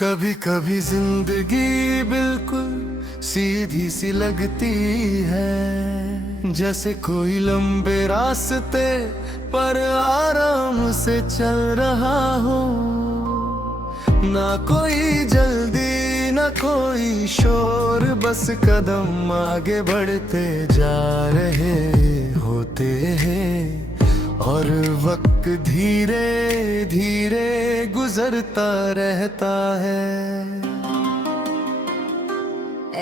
कभी कभी जिंदगी बिल्कुल सीधी सी लगती है, जैसे कोई लंबे रास्ते पर आराम से चल रहा हो। ना कोई जल्दी ना कोई शोर, बस कदम आगे बढ़ते जा रहे होते हैं और वक्त धीरे धीरे गुजरता रहता है।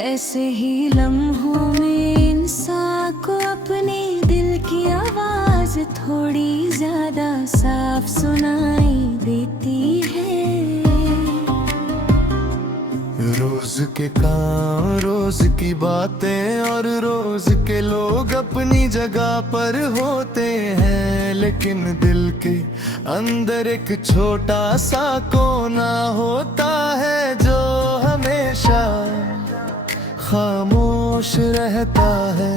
ऐसे ही लम्हों में इंसान को अपने दिल की आवाज थोड़ी ज्यादा साफ सुनाई देती है। रोज के काम, रोज की बातें और रोज के लोग अपनी जगह पर होते हैं, लेकिन दिल के अंदर एक छोटा सा कोना होता है जो हमेशा खामोश रहता है।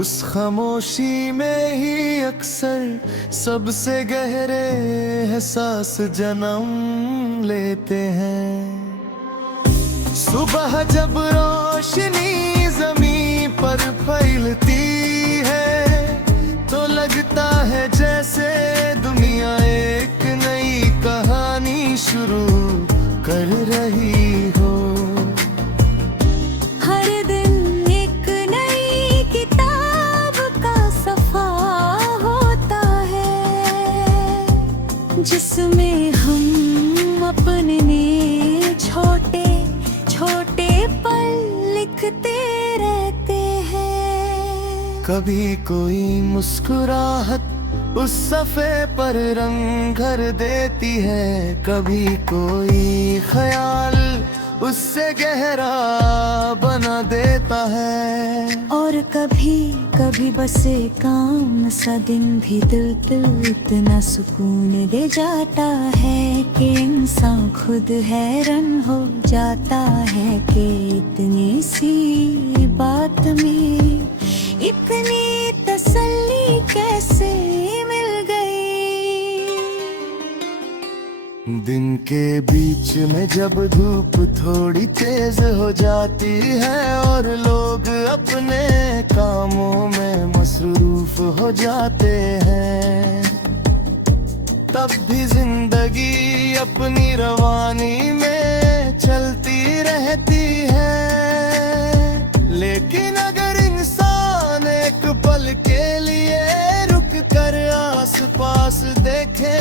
उस खामोशी में ही अक्सर सबसे गहरे एहसास जन्म लेते हैं। सुबह जब रोशनी ज़मीन पर फैलती है तो लगता है जैसे दुनिया एक नई कहानी शुरू कर रही हो। हर दिन एक नई किताब का सफ़ा होता है, जिसमें हम अपने छोटे छोटे पल लिखते रहते हैं। कभी कोई मुस्कुराहट उस सफ़े पर रंग भर देती है, कभी कोई ख्याल उससे गहरा बना देता है। और कभी कभी बस एक काम सा दिन भी दिल इतना सुकून दे जाता है कि इंसान खुद हैरान हो जाता है कि इतनी सी बात में इतनी तसल्ली कैसे मिल गई। दिन के बीच में जब धूप थोड़ी तेज हो जाती है और लोग अपने कामों में मसरूफ हो जाते हैं, तब भी जिंदगी अपनी रवानी में चलती रहती है। लेकिन अगर इंसान एक पल के लिए रुक कर आस-पास देखे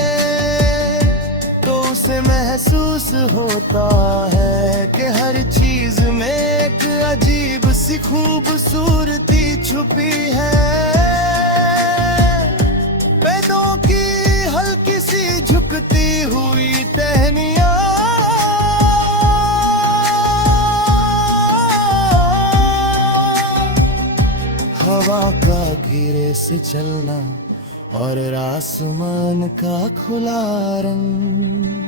तो उसे महसूस होता है कि हर चीज में एक अजीब सी खूबसूरती छुपी है। पैदों की हल्की सी झुकती हुई टहनियाँ, हवा का धीरे से चलना और आसमान का खुला रंग,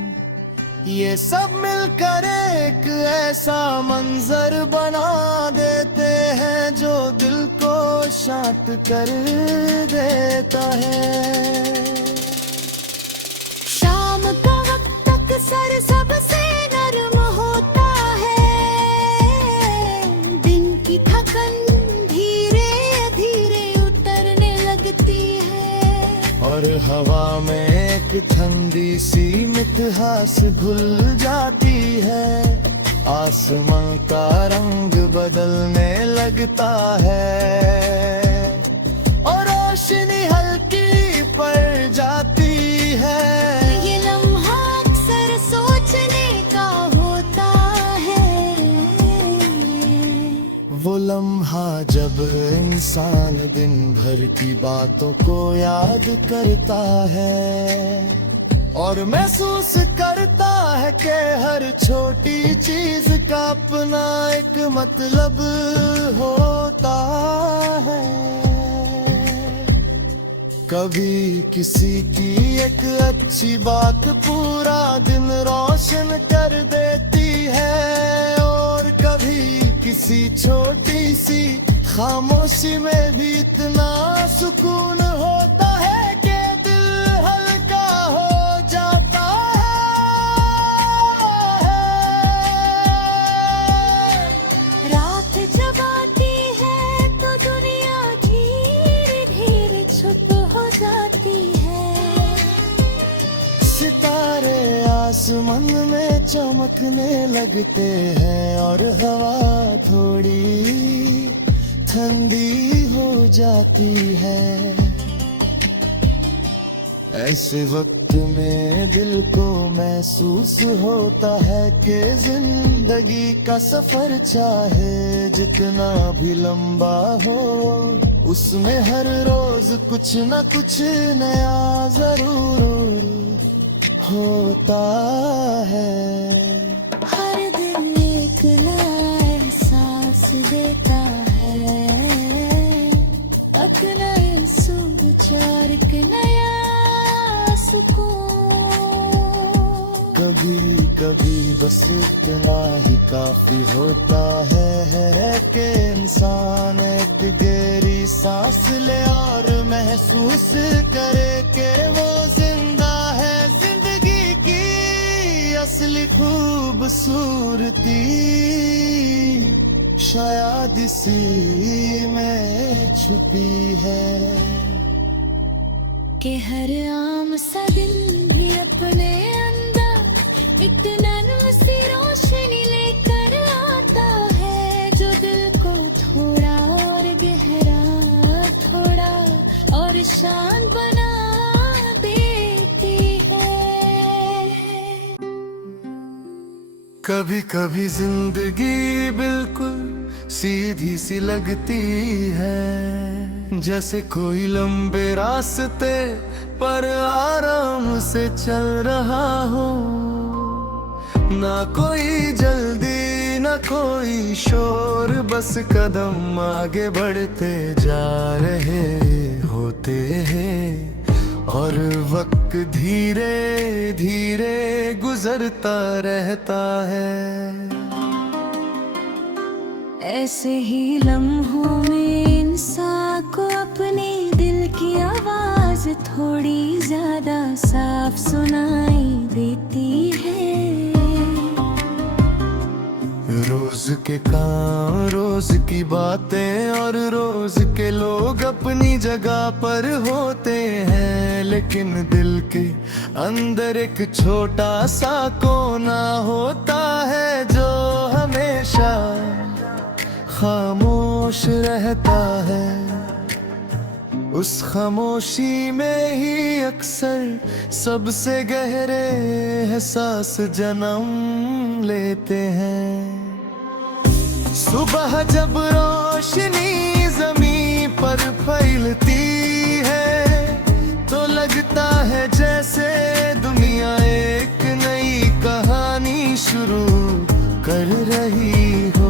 ये सब मिलकर एक ऐसा मंजर बना देते हैं जो दिल को शांत कर देता है। शाम का वक्त अक्सर सबसे नर्म होता है, दिन की थकन धीरे धीरे उतरने लगती है और हवा में एक ठंडी सी मिठास घुल जाती है। आसमां का रंग बदलने लगता है और रोशनी हल्की पड़ जाती है। ये लम्हा अक्सर सोचने का होता है, वो लम्हा जब इंसान दिन भर की बातों को याद करता है और महसूस करता है कि हर छोटी चीज का अपना एक मतलब होता है। कभी किसी की एक अच्छी बात पूरा दिन रोशन कर देती है और कभी किसी छोटी सी खामोशी में भी इतना सुकून होता है कि दिल हल्का हो जाता है। सितारे आसमान में चमकने लगते हैं और हवा थोड़ी ठंडी हो जाती है। ऐसे वक्त में दिल को महसूस होता है कि जिंदगी का सफर चाहे जितना भी लंबा हो, उसमें हर रोज कुछ न कुछ नया जरूर होता है। हर दिन एक नया एहसास देता है, एक नए सुविचार, एक नया सुकून। कभी कभी बस इतना ही काफी होता है कि इंसान एक गहरी सांस ले और महसूस करे कि वो जिंदा है। जिंदगी की असली खूबसूरती शायद इसी में छुपी है कि हर आम सा दिन भी अपने अंदर एक नन्ही सी रोशनी लेकर आता है, जो दिल को थोड़ा और गहरा, थोड़ा और शान बना देती है। कभी कभी जिंदगी बिल्कुल सीधी सी लगती है, जैसे कोई लंबे रास्ते पर आराम से चल रहा हो। ना कोई जल्दी ना कोई शोर, बस कदम आगे बढ़ते जा रहे होते हैं और वक्त धीरे धीरे गुजरता रहता है। ऐसे ही लम्हों में इंसान को अपने दिल की आवाज थोड़ी ज्यादा साफ सुनाई देती है। रोज के काम, रोज की बातें और रोज के लोग अपनी जगह पर होते हैं, लेकिन दिल के अंदर एक छोटा सा कोना होता है जो हमेशा खामोश रहता है। उस खामोशी में ही अक्सर सबसे गहरे एहसास जन्म लेते हैं। सुबह जब रोशनी जमीन पर फैलती है तो लगता है जैसे दुनिया एक नई कहानी शुरू कर रही हो।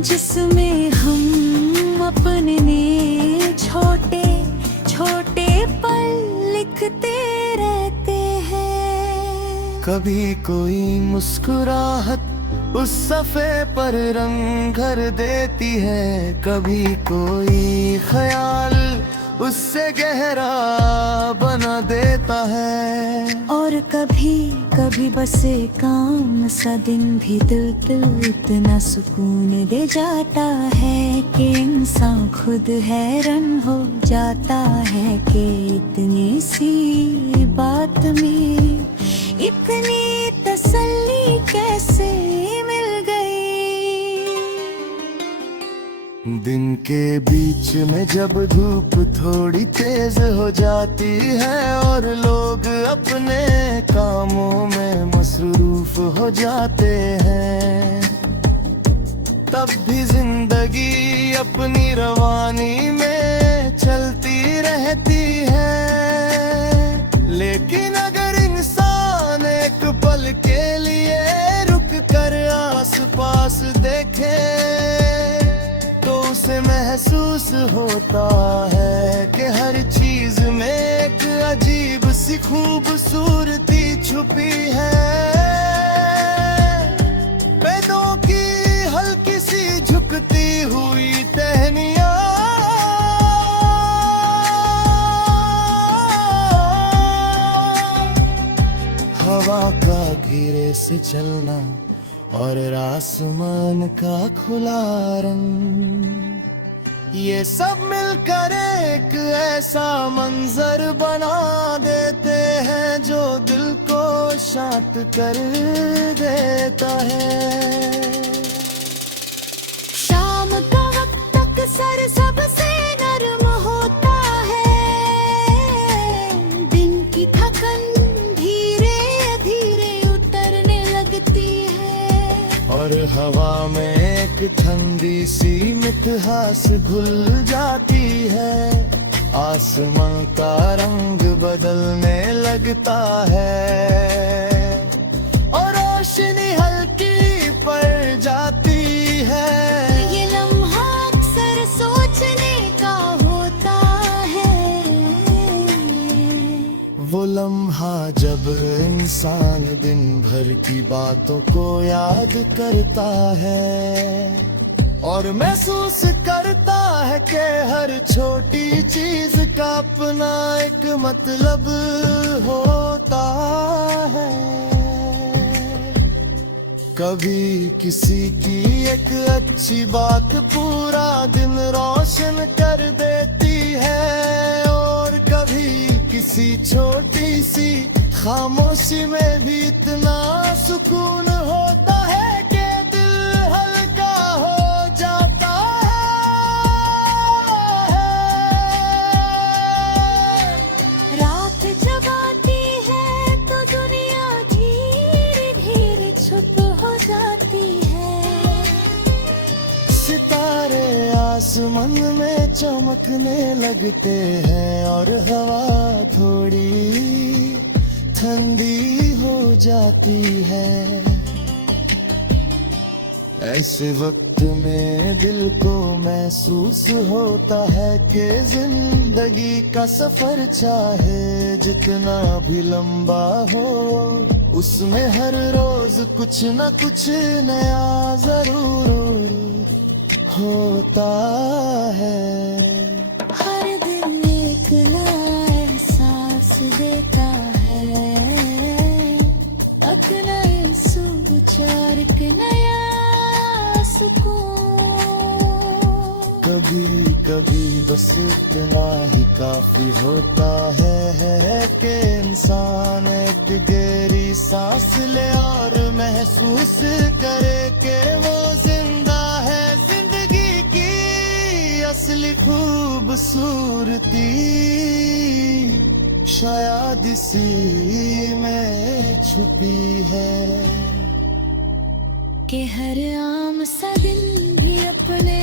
जिसमें हम अपने छोटे छोटे पल लिखते रहते हैं। कभी कोई मुस्कुराहट उस सफ़े पर रंग भर देती है, कभी कोई ख्याल उससे गहरा बना देता है। और कभी कभी बस एक काम सा दिन भी दिल इतना सुकून दे जाता है कि इंसान खुद हैरान हो जाता है कि इतनी सी बात में इतनी तसल्ली कैसे मिल गई। दिन के बीच में जब धूप थोड़ी तेज हो जाती है और लोग अपने कामों में मसरूफ हो जाते हैं, तब भी जिंदगी अपनी रवानी में चलती रहती है। लेकिन अगर इंसान एक पल के लिए रुक कर आस पास देखे तो उसे महसूस होता है कि हर चीज में एक अजीब सी खूबसूरती छुपी है। पैदों की हल्की सी झुकती हुई टहनियाँ, हवा का धीरे से चलना और आसमान का खुला रंग, ये सब मिलकर एक ऐसा मंजर बना देते हैं जो दिल को शांत कर देता है। शाम का वक्त अक्सर सबसे नरम होता है, दिन की थकन धीरे धीरे उतरने लगती है, और हवा में एक ठंडी सी मिठास घुल जाती है। आसमां का रंग बदलने लगता है और रोशनी हल्की पड़ जाती है। ये लम्हा अक्सर सोचने का होता है, वो लम्हा जब इंसान दिन भर की बातों को याद करता है और महसूस करता है कि हर छोटी चीज का अपना एक मतलब होता है। कभी किसी की एक अच्छी बात पूरा दिन रोशन कर देती है और कभी किसी छोटी सी खामोशी में भी इतना सुकून होता है कि दिल हल्का हो जाता है। रात जब आती है तो दुनिया धीरे धीरे चुप हो जाती है, सितारे आसमान में चमकने लगते हैं और हवा थोड़ी ठंडी हो जाती है। ऐसे वक्त में दिल को महसूस होता है कि जिंदगी का सफर चाहे जितना भी लंबा हो, उसमें हर रोज कुछ न कुछ नया जरूर होता है। हर दिन एक नया एहसास देता है, एक नए सुविचार के नया सुकून। कभी कभी बस इतना ही काफी होता है कि इंसान एक गहरी सांस ले और महसूस करे कि वो जिंदा है। जिंदगी की असली खूबसूरती शायद इसी में छुपी है कि हर आम सा दिन भी अपने